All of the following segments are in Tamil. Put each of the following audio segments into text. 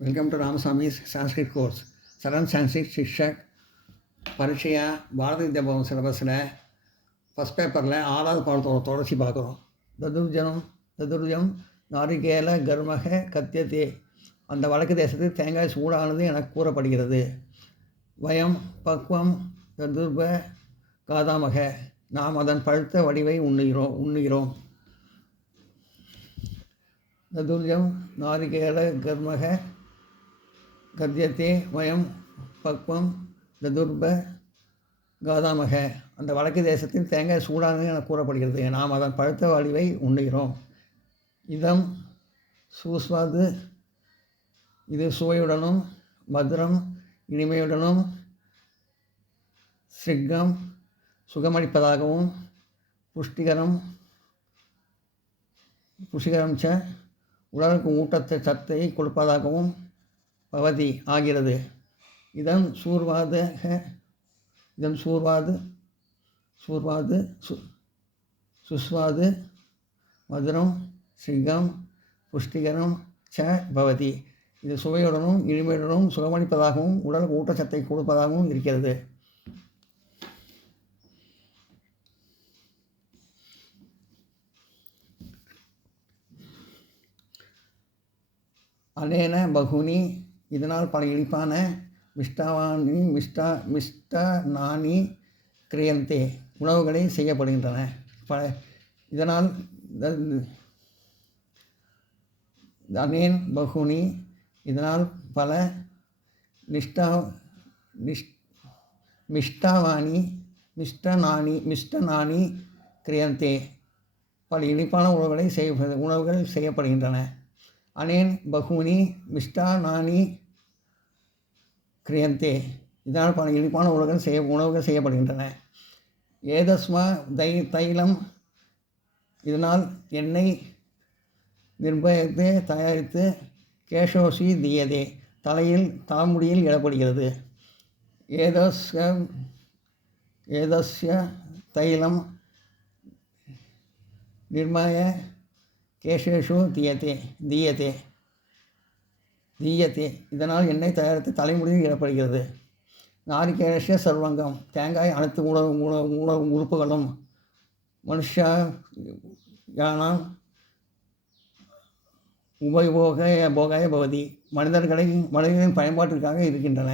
Welcome to Ramaswamy's Sanskrit course. Saran Sanskrit Shikshak பரீட்சையா பாரத வித்யா பவன் சிலபஸில் ஃபஸ்ட் பேப்பரில் 6வது பாடத்தோட தொடர்ச்சி பார்க்குறோம். ததுர்ஜம் நாரிகேல கர்மக கத்தியத்தே. அந்த வடக்கு தேசத்தில் தேங்காய் சூடானது என கூறப்படுகிறது. வயம் பக்வம் ததுர்ப காதாமக. நாம் அதன் பழுத்த வடிவை உண்ணுகிறோம். ததுர்ஜம் நாரிகேல கர்மக கத்தியத்தே வயம் பக்வம் ததுர்ப காதாமக. அந்த வடக்கு தேசத்தில் தேங்காய் சூடானது என கூறப்படுகிறது. நாம் அதன் பழுத்த வடிவை உண்ணுகிறோம். இதம் சூஸ்வாது. இது சுவையுடனும் மதுரம் இனிமையுடனும் ஸ்ரிக்கம் சுகமளிப்பதாகவும் புஷ்டிகரம் ச உடலுக்கு ஊட்டத்தை சத்தை கொடுப்பதாகவும் பவதி ஆகிறது. இதம் சூர்வாது சுஸ்வாது மதுரம் ஸ்ரிக்கம் புஷ்டிகரம் ச பவதி. இது சுவையுடனும் இனிமையுடனும் சுகமளிப்பதாகவும் உடலுக்கு ஊட்டச்சத்தை கொடுப்பதாகவும் இருக்கிறது. அனேன பகுனி. இதனால் பல இனிப்பான மிஷ்டானானி கிரியந்தே உணவுகளை செய்யப்படுகின்றன. இதனால் அனேன் பகுனி. இதனால் பல மிஷ்டனானி கிரியந்தே பல இனிப்பான உணவுகள் செய்யப்படுகின்றன. அனேன் பகுனி மிஷ்டானானி கிரியந்தே. இதனால் பல இனிப்பான உணவுகள் செய்யப்படுகின்றன. ஏதஸ்மா தைலம். இதனால் எண்ணெய் நிர்பயத்தை தயாரித்து கேஷோசி தீயதே தலைமுடியில் இடப்படுகிறது. ஏதஸ்ய தைலம் நிர்மய கேஷேஷு தீயதே. இதனால் எண்ணெய் தயாரித்து தலைமுடியில் இடப்படுகிறது. நாரிகேலஸ்ய சர்வங்கம். தேங்காய் அனைத்து உணவு உறுப்புகளும் மனுஷ்யானாம் உபயோகாய பவதி. மனிதர்களின் பயன்பாட்டிற்காக இருக்கின்றன.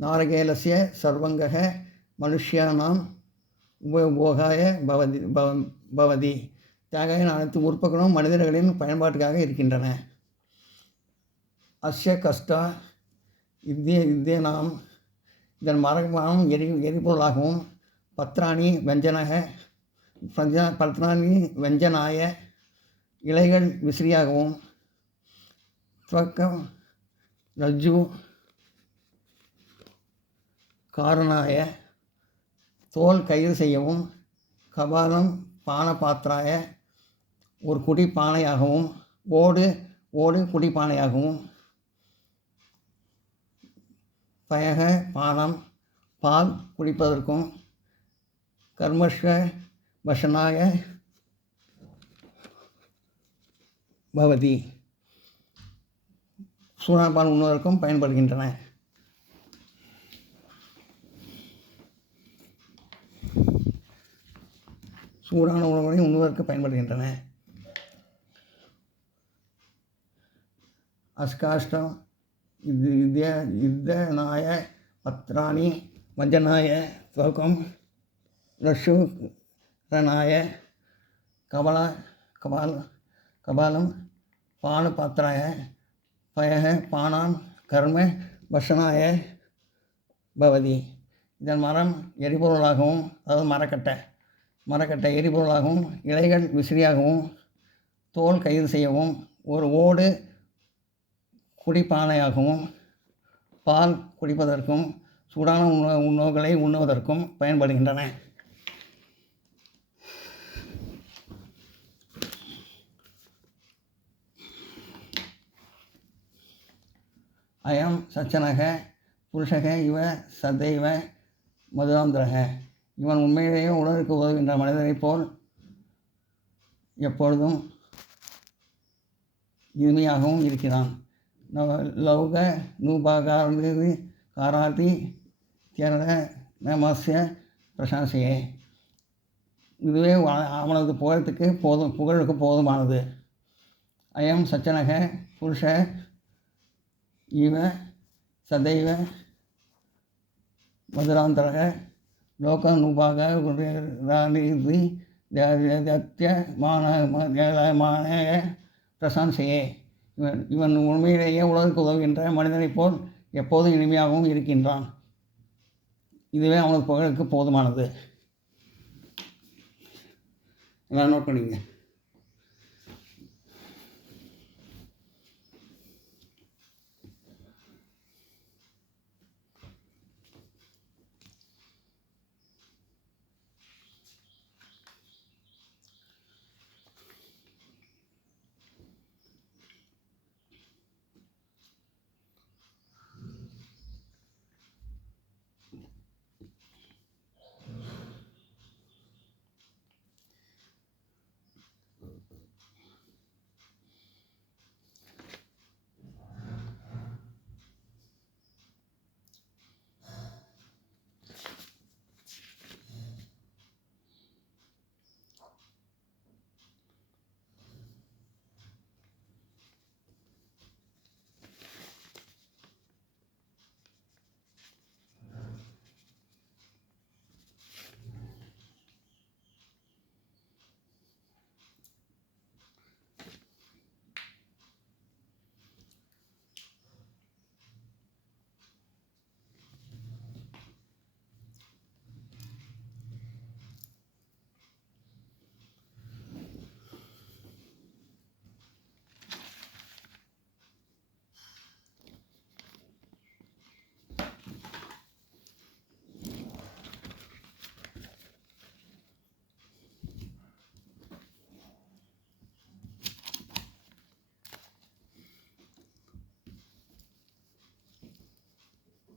நாரிகேலஸ்ய சர்வங்கः மனுஷ்யானாம் உபயோகாய பவதி. தேங்காயின் அனைத்து உறுப்புகளும் மனிதர்களின் பயன்பாட்டுக்காக இருக்கின்றன. அஸ்ய கஷ்டா நாம் இதன் மரமாகவும் எரிபொருளாகவும் பத்ராணி வெஞ்சனாய இலைகள் விசிறியாகவும் துவக்கம் ரஜ்ஜு காரணாய தோல் கயிறு செய்யவும் கபாலம் பானபாத்திராய ஒரு குடி பானையாகவும் ஓடு குடிப்பானையாகவும் பயக பானம் பால் குடிப்பதற்கும் கர்மஸ்வ வசனாய பவதி சூடான பால் உண்ணுவதற்கும் பயன்படுகின்றன. சூடான உணவுகளை உண்ணுவதற்கு பயன்படுகின்றன. அஸ்காஷ்டம் யுத்தனாய பத்ராணி வஞ்சனாய துவக்கம் ரஷுரனாய கபாலம் பானபாத்திராய பயக பானாம் கர்ம வசனாய பவதி. இதன் மரம் எரிபொருளாகவும் அதாவது மரக்கட்டை எரிபொருளாகவும் இலைகள் விசிறியாகவும் தோல் கயிறு செய்யவும் ஒரு ஓடு குடிப்பானையாகவும் பால் குடிப்பதற்கும் சூடான உணவுகளை உண்ணுவதற்கும் பயன்படுகின்றன. அயம் சச்சனக புருஷக இவ சதைவ மதுராந்திரக. இவன் உண்மையிலேயே உலகிற்கு உதவுகின்ற மனிதனைப் போல் எப்பொழுதும் இனிமையாகவும் இருக்கிறான். லௌக நூபாகாரதி காராதி தியர நமஸ்ய பிரசன்சையே. இதுவே அவனது புகழுக்கு போதுமானது. அயம் சச்சனக புருஷ இவ சதைவ மதுராந்தரக லோகனுபாக பிரசன்சையே. இவன் உண்மையிலேயே உலகிற்கு உதவுகின்ற மனிதனைப் போல் எப்போதும் இனிமையாகவும் இருக்கின்றான். இதுவே அவனது புகழுக்கு போதுமானது. எல்லாம் நோட் பண்ணிங்க.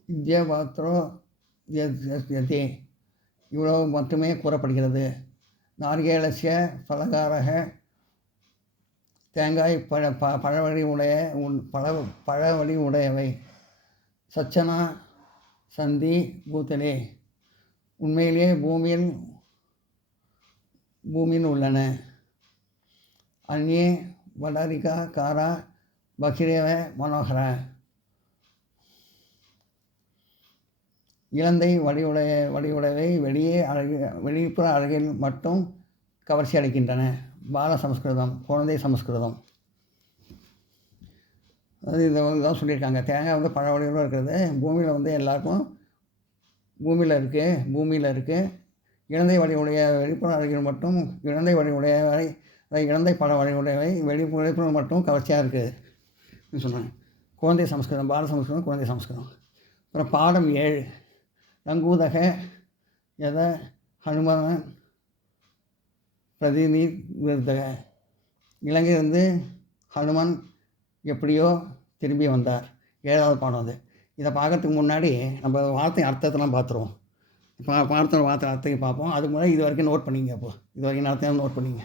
வித்யாபாத்திரோ யதே. இவ்வளவு மட்டுமே கூறப்படுகிறது. நாரிகேலஸ்ய பலகாரக தேங்காய் பழவழி உடையவை. சச்சனா சந்தி பூத்தலே. உண்மையிலேயே பூமியில் உள்ளன. அந்நே வடரிகா காரா பகிரேவ மனோகர. இலந்தை வடிவுடையவை வெளிப்புற அழகில் மட்டும் கவர்ச்சி அளிக்கின்றன. பால சமஸ்கிருதம், குழந்தை சமஸ்கிருதம். அது இதான் சொல்லியிருக்காங்க. தேங்காய் பழ வடிவில் இருக்கிறது. பூமியில் எல்லாருக்கும் பூமியில் இருக்குது. இலந்தை வடிவுடைய வெளிப்புற அழகில் மட்டும் இலந்தை பழ வடிவுடையவை வெளிப்புற மட்டும் கவர்ச்சியாக இருக்குது சொன்னாங்க. குழந்தை சமஸ்கிருதம், பால சமஸ்கிருதம், குழந்தை சமஸ்கிருதம். அப்புறம் பாடம் 7. ரங்கூதக யத ஹனுமன் பிரதிநிதித்தக. இலங்கையிலிருந்து ஹனுமன் எப்படியோ திரும்பி வந்தார். 7வது பாடம் அது. இதை பார்க்கறதுக்கு முன்னாடி நம்ம வார்த்தை அர்த்தத்தெல்லாம் பார்த்துருவோம். வார்த்தை அர்த்தத்தையும் பார்ப்போம். அதுக்கு முன்னாடி இது வரைக்கும் நோட் பண்ணிங்க. இது வரைக்கும் அர்த்தம் நோட் பண்ணிங்க.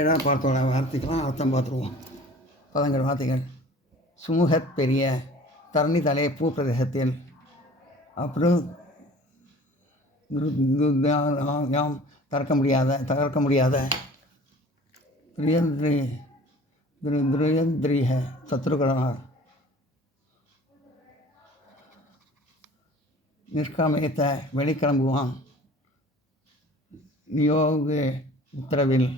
ஏழாவது பாடத்தோட வார்த்தைக்கெல்லாம் அர்த்தம் பார்த்துருவோம். பதங்கள் வார்த்தைகள். சுமுகத் பெரிய தரணி தலை பூ பிரதேசத்தில் அப்புறம் யாம் தகர்க்க முடியாத துரியந்திரிய சத்ருகணார் நிஷ்காமயத்தை வெளிக்கிளம்புவான். நியோக உத்தரவில்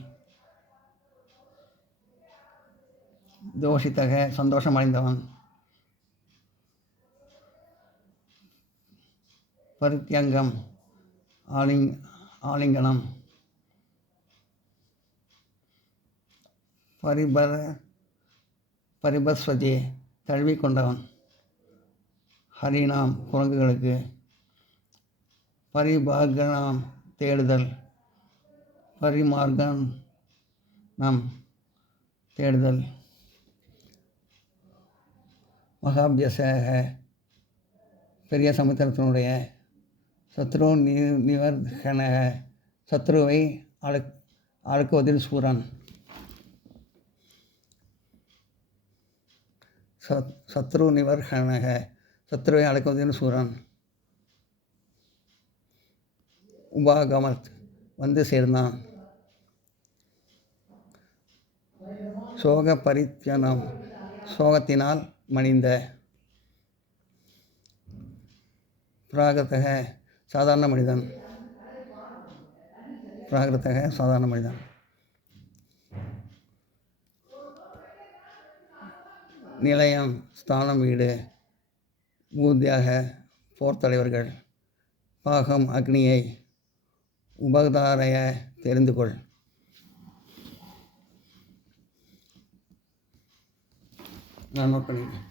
தோஷித்தக சந்தோஷம் அடைந்தவன். பரித்யங்கம் ஆலிங்கனம் பரிபஸ்வதி தழுவிக்கொண்டவன். ஹரிநாம் குரங்குகளுக்கு. பரிபாகனாம் தேடுதல். பரிமார்கன் நாம் தேடுதல். மகாபியசக பெரிய சமுத்திரத்தினுடைய. சத்ரு நிவர்கணக சத்ருவை அடக்குவதில் சூரன். சத்ரு நிவர்கணக சத்ருவை அடக்குவதில் சூரன். உபாகமத் வந்து சேர்ந்தான். சோக பரித்யனம் சோகத்தினால் மணிந்த. பிராகிருத்தக சாதாரண மனிதன். பிராகிருத்தக சாதாரண மனிதன். நிலையம் ஸ்தானம் வீடு. பூத்தியாக போர் தலைவர்கள். பாகம் அக்னியை. உபதாரைய தெரிந்து கொள். நான் நோட் பண்ணிக்கிறேன்.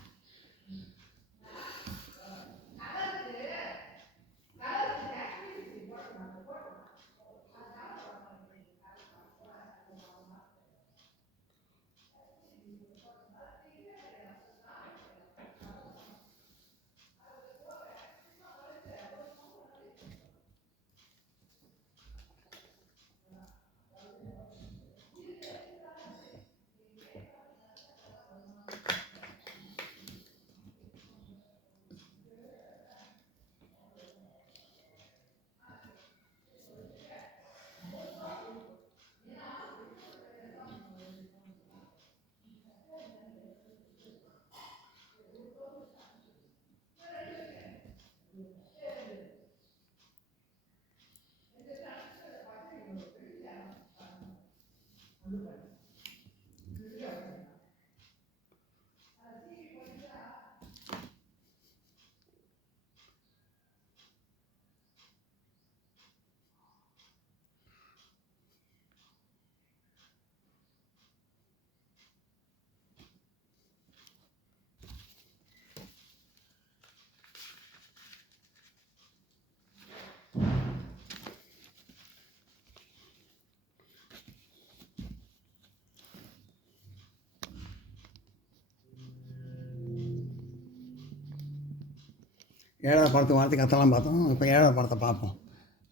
ஏழாவது பாடத்து வார்த்தைக்கு அர்த்தம்லாம் பார்த்தோம். இப்போ ஏழாவது பாடத்தை பார்ப்போம்.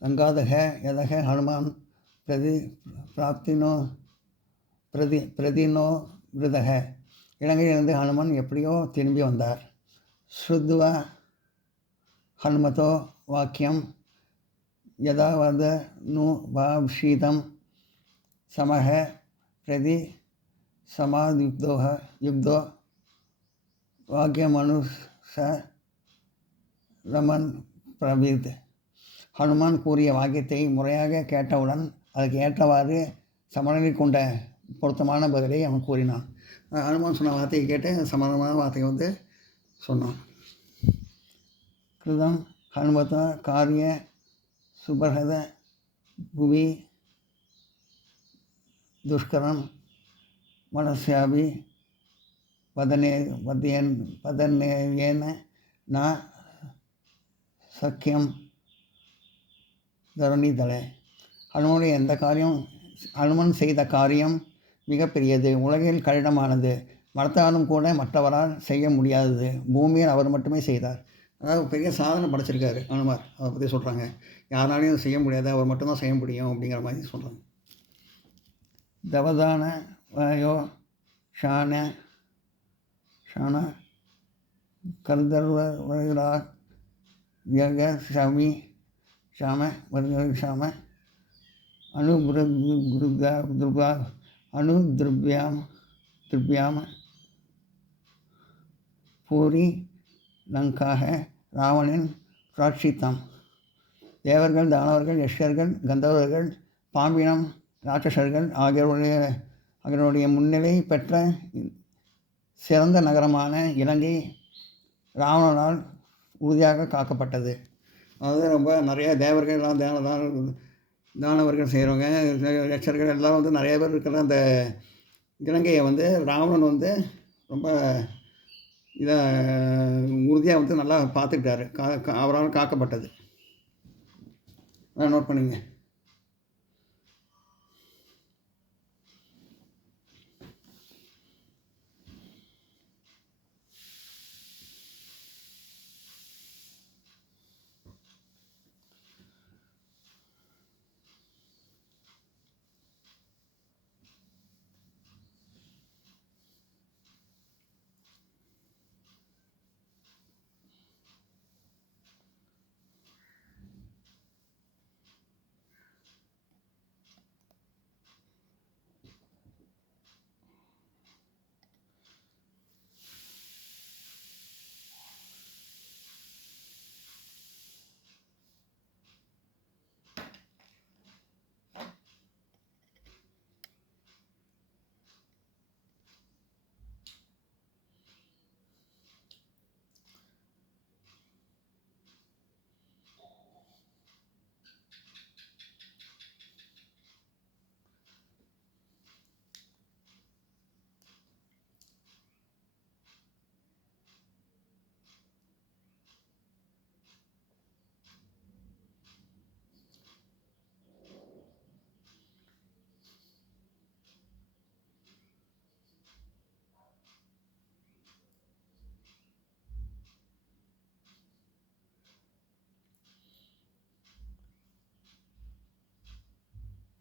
ரங்காதக யதக ஹனுமான் பிரதினோ விருதக. இலங்கையிலிருந்து ஹனுமான் எப்படியோ திரும்பி வந்தார். ஸ்ருத்வா ஹனுமதோ வாக்கியம் யதாவது நு பாஷீதம் சமக பிரதி யுக்தோ வாக்கியமனுஷ ரமன் பிரபீத். ஹனுமான் கூறிய வாக்கியத்தை முறையாக கேட்டவுடன் அதுக்கு ஏற்றவாறு சமநிலை கொண்ட பொருத்தமான பதிலை அவன் கூறினான். ஹனுமான் சொன்ன வார்த்தையை கேட்டு சமானமான வார்த்தையை சொன்னான். கிருதம் ஹனுமத காரிய சுபர்ஹத புவி துஷ்கரம் மனஸ்யாபி பதனேயேன ந சக்கியம் தரணி தலை. ஹனுமன் செய்த காரியம் மிகப்பெரியது, உலகில் கடினமானது, மறத்தாலும் கூட மற்றவரால் செய்ய முடியாதது, பூமியில் அவர் மட்டுமே செய்தார். அதாவது பெரிய சாதனை படைச்சிருக்காரு ஹனுமார். அதை பற்றி சொல்கிறாங்க. யாராலையும் செய்ய முடியாது, அவர் மட்டும்தான் செய்ய முடியும் அப்படிங்கிற மாதிரி சொல்கிறாங்க. தவதான வாயோ ஷான ஷான கந்தர்வா யக ஷமி ஷாம வருக ஷாம துர்பா திருப்யாம பூரி லங்காக ராவணன் பிராட்சித்தம். தேவர்கள், தானவர்கள், யக்ஷர்கள், கந்தர்வர்கள், பாம்பினம், ராட்சசர்கள் ஆகியோருடைய முன்னிலை பெற்ற சிறந்த நகரமான இலங்கை ராவணனால் உறுதியாக காக்கப்பட்டது. அதாவது ரொம்ப நிறைய தேவர்கள் எல்லாம் தானவர்கள் செய்கிறவங்க, யக்ஷர்கள் எல்லாம் நிறைய பேர் இருக்கிற அந்த இலங்கையை ராவணன் ரொம்ப இதை உறுதியாக நல்லா பார்த்துக்கிட்டாரு. அவரால் காக்கப்பட்டது. நோட் பண்ணிங்க.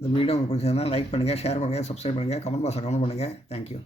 இந்த வீடியோ உங்களுக்கு பிடிச்சதுன்னா லைக் பண்ணுங்கள், ஷேர் பண்ணுங்கள், சப்ஸ்கிரைப் பண்ணுங்கள், கமெண்ட் பாக்ஸில் கமெண்ட் பண்ணுங்கள். தேங்க்யூ.